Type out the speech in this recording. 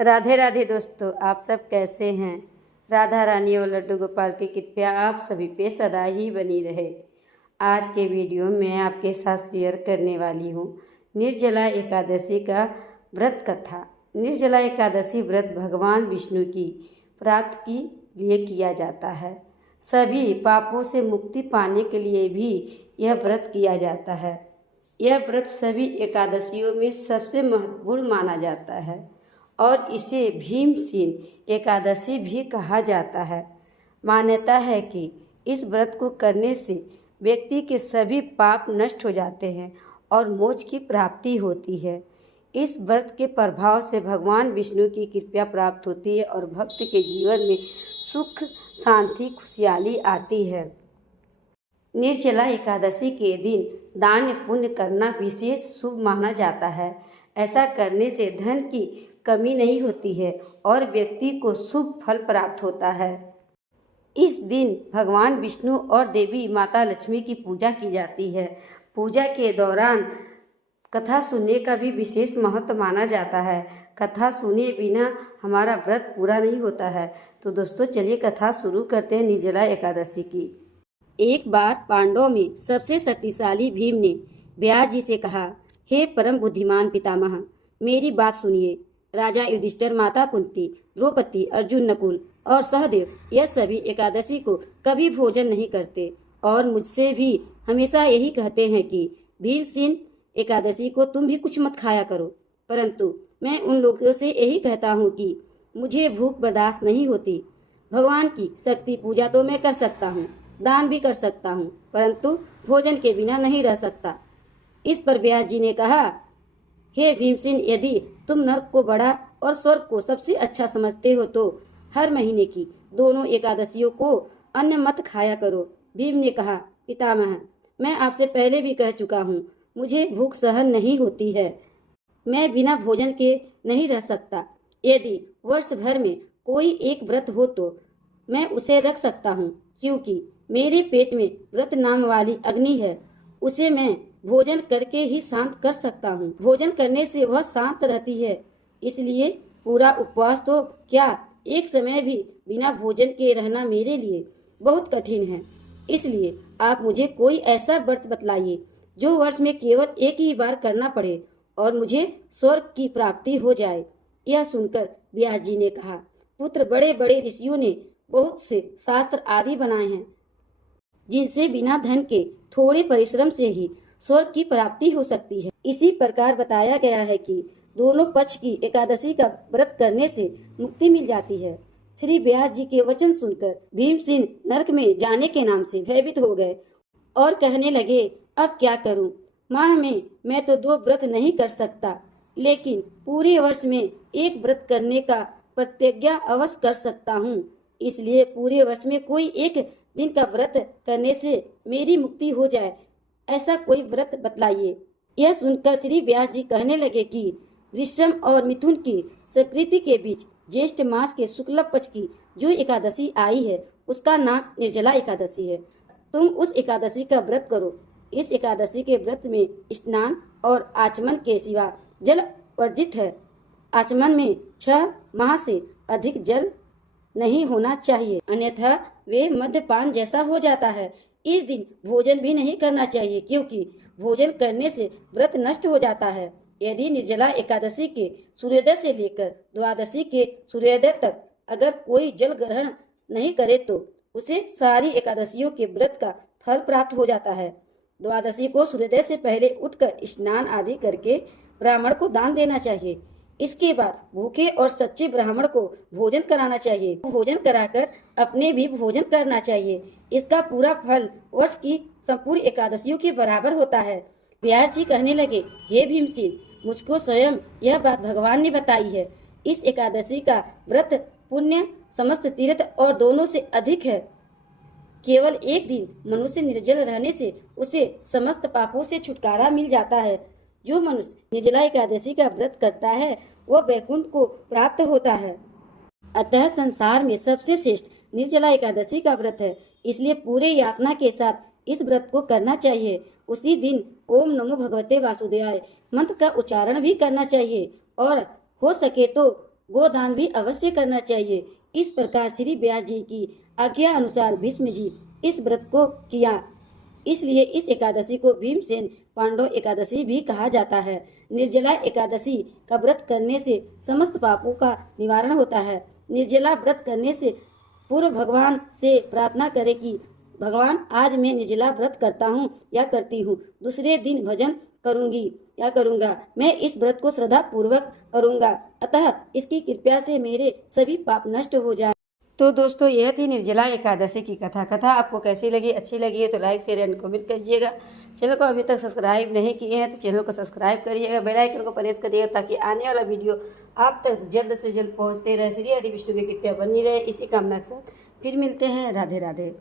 राधे राधे दोस्तों, आप सब कैसे हैं। राधा रानी और लड्डू गोपाल की कृपया आप सभी पे सदा ही बनी रहे। आज के वीडियो में आपके साथ शेयर करने वाली हूँ निर्जला एकादशी का व्रत कथा। निर्जला एकादशी व्रत भगवान विष्णु की प्राप्ति के लिए किया जाता है। सभी पापों से मुक्ति पाने के लिए भी यह व्रत किया जाता है। यह व्रत सभी एकादशियों में सबसे महत्वपूर्ण माना जाता है और इसे भीमसेन एकादशी भी कहा जाता है। मान्यता है कि इस व्रत को करने से व्यक्ति के सभी पाप नष्ट हो जाते हैं और मोक्ष की प्राप्ति होती है। इस व्रत के प्रभाव से भगवान विष्णु की कृपा प्राप्त होती है और भक्त के जीवन में सुख, शांति, खुशहाली आती है। निर्जला एकादशी के दिन दान पुण्य करना विशेष शुभ माना जाता है। ऐसा करने से धन की कमी नहीं होती है और व्यक्ति को शुभ फल प्राप्त होता है। इस दिन भगवान विष्णु और देवी माता लक्ष्मी की पूजा की जाती है। पूजा के दौरान कथा सुनने का भी विशेष महत्व माना जाता है। कथा सुने बिना हमारा व्रत पूरा नहीं होता है। तो दोस्तों चलिए कथा शुरू करते हैं निर्जला एकादशी की। एक बार पांडवों में सबसे शक्तिशाली भीम ने व्यास जी से कहा, हे परम बुद्धिमान पितामह, मेरी बात सुनिए। राजा युधिष्ठिर, माता कुंती, द्रौपदी, अर्जुन, नकुल और सहदेव यह सभी एकादशी को कभी भोजन नहीं करते और मुझसे भी हमेशा यही कहते हैं कि भीमसेन एकादशी को तुम भी कुछ मत खाया करो। परंतु मैं उन लोगों से यही कहता हूँ कि मुझे भूख बर्दाश्त नहीं होती। भगवान की शक्ति पूजा तो मैं कर सकता हूँ, दान भी कर सकता हूँ, परंतु भोजन के बिना नहीं रह सकता। इस पर व्यास जी ने कहा, हे भीमसेन, यदि तुम नरक को बड़ा और स्वर्ग को सबसे अच्छा समझते हो तो हर महीने की दोनों एकादशियों को अन्न मत खाया करो। भीम ने कहा, पितामह, मैं आपसे पहले भी कह चुका हूँ, मुझे भूख सहन नहीं होती है। मैं बिना भोजन के नहीं रह सकता। यदि वर्ष भर में कोई एक व्रत हो तो मैं उसे रख सकता हूँ, क्योंकि मेरे पेट में व्रत नाम वाली अग्नि है। उसे मैं भोजन करके ही शांत कर सकता हूँ। भोजन करने से वह शांत रहती है। इसलिए पूरा उपवास तो क्या, एक समय भी बिना भोजन के रहना मेरे लिए बहुत कठिन है। इसलिए आप मुझे कोई ऐसा व्रत बतलाइए जो वर्ष में केवल एक ही बार करना पड़े और मुझे स्वर्ग की प्राप्ति हो जाए। यह सुनकर व्यास जी ने कहा, पुत्र, बड़े बड़े ऋषियों ने बहुत से शास्त्र आदि बनाए हैं जिनसे बिना धन के थोड़े परिश्रम से ही स्वर्ग की प्राप्ति हो सकती है। इसी प्रकार बताया गया है कि दोनों पक्ष की एकादशी का व्रत करने से मुक्ति मिल जाती है। श्री व्यास जी के वचन सुनकर भीमसेन नरक में जाने के नाम से भयभीत हो गए और कहने लगे, अब क्या करूं? माह में मैं तो 2 व्रत नहीं कर सकता, लेकिन पूरे वर्ष में एक व्रत करने का प्रतिज्ञा अवश्य कर सकता हूँ। इसलिए पूरे वर्ष में कोई एक दिन का व्रत करने से मेरी मुक्ति हो जाए, ऐसा कोई व्रत बतलाइए। यह सुनकर श्री व्यास जी कहने लगे कि वृषम और मिथुन की संक्रांति के बीच ज्येष्ठ मास के शुक्ल पक्ष की जो एकादशी आई है उसका नाम निर्जला एकादशी है। तुम उस एकादशी का व्रत करो। इस एकादशी के व्रत में स्नान और आचमन के सिवा जल वर्जित है। आचमन में 6 माह से अधिक जल नहीं होना चाहिए, अन्यथा वे मद्यपान जैसा हो जाता है। इस दिन भोजन भी नहीं करना चाहिए, क्योंकि भोजन करने से व्रत नष्ट हो जाता है। यदि निर्जला एकादशी के सूर्योदय से लेकर द्वादशी के सूर्योदय तक अगर कोई जल ग्रहण नहीं करे तो उसे सारी एकादशियों के व्रत का फल प्राप्त हो जाता है। द्वादशी को सूर्योदय से पहले उठकर स्नान आदि करके ब्राह्मण को दान देना चाहिए। इसके बाद भूखे और सच्चे ब्राह्मण को भोजन कराना चाहिए। भोजन कराकर अपने भी भोजन करना चाहिए। इसका पूरा फल वर्ष की संपूर्ण एकादशियों के बराबर होता है। व्यास जी कहने लगे, हे भीमसेन, मुझको स्वयं यह बात भगवान ने बताई है। इस एकादशी का व्रत पुण्य समस्त तीर्थ और दोनों से अधिक है। केवल एक दिन मनुष्य निर्जल रहने से उसे समस्त पापों से छुटकारा मिल जाता है। जो मनुष्य निर्जला एकादशी का व्रत करता है वह वैकुंठ को प्राप्त होता है। अतः संसार में सबसे श्रेष्ठ निर्जला एकादशी का व्रत है। इसलिए पूरे यातना के साथ इस व्रत को करना चाहिए। उसी दिन ओम नमो भगवते वासुदेवाय मंत्र का उच्चारण भी करना चाहिए और हो सके तो गोदान भी अवश्य करना चाहिए। इस प्रकार श्री व्यास जी की आज्ञा अनुसार भीष्म जी इस व्रत को किया। इसलिए इस एकादशी को भीमसेन पांडव एकादशी भी कहा जाता है। निर्जला एकादशी का व्रत करने से समस्त पापों का निवारण होता है। निर्जला व्रत करने से पूर्व भगवान से प्रार्थना करें कि भगवान आज मैं निर्जला व्रत करता हूँ या करती हूँ, दूसरे दिन भजन करूँगी या करूँगा। मैं इस व्रत को श्रद्धा पूर्वक करूँगा, अतः इसकी कृपा से मेरे सभी पाप नष्ट हो जाए। तो दोस्तों, यह थी निर्जला एकादशी की कथा आपको कैसी लगी? अच्छी लगी है तो लाइक शेयर एंड कमेंट कीजिएगा। चैनल को अभी तक सब्सक्राइब नहीं किए हैं तो चैनल को सब्सक्राइब करिएगा, बेल आइकन को प्रेस करिएगा ताकि आने वाला वीडियो आप तक जल्द से जल्द पहुंचते रहे। श्री हरि विष्णु की कृपया बनी रहे, इसी कामना के साथ फिर मिलते हैं। राधे राधे।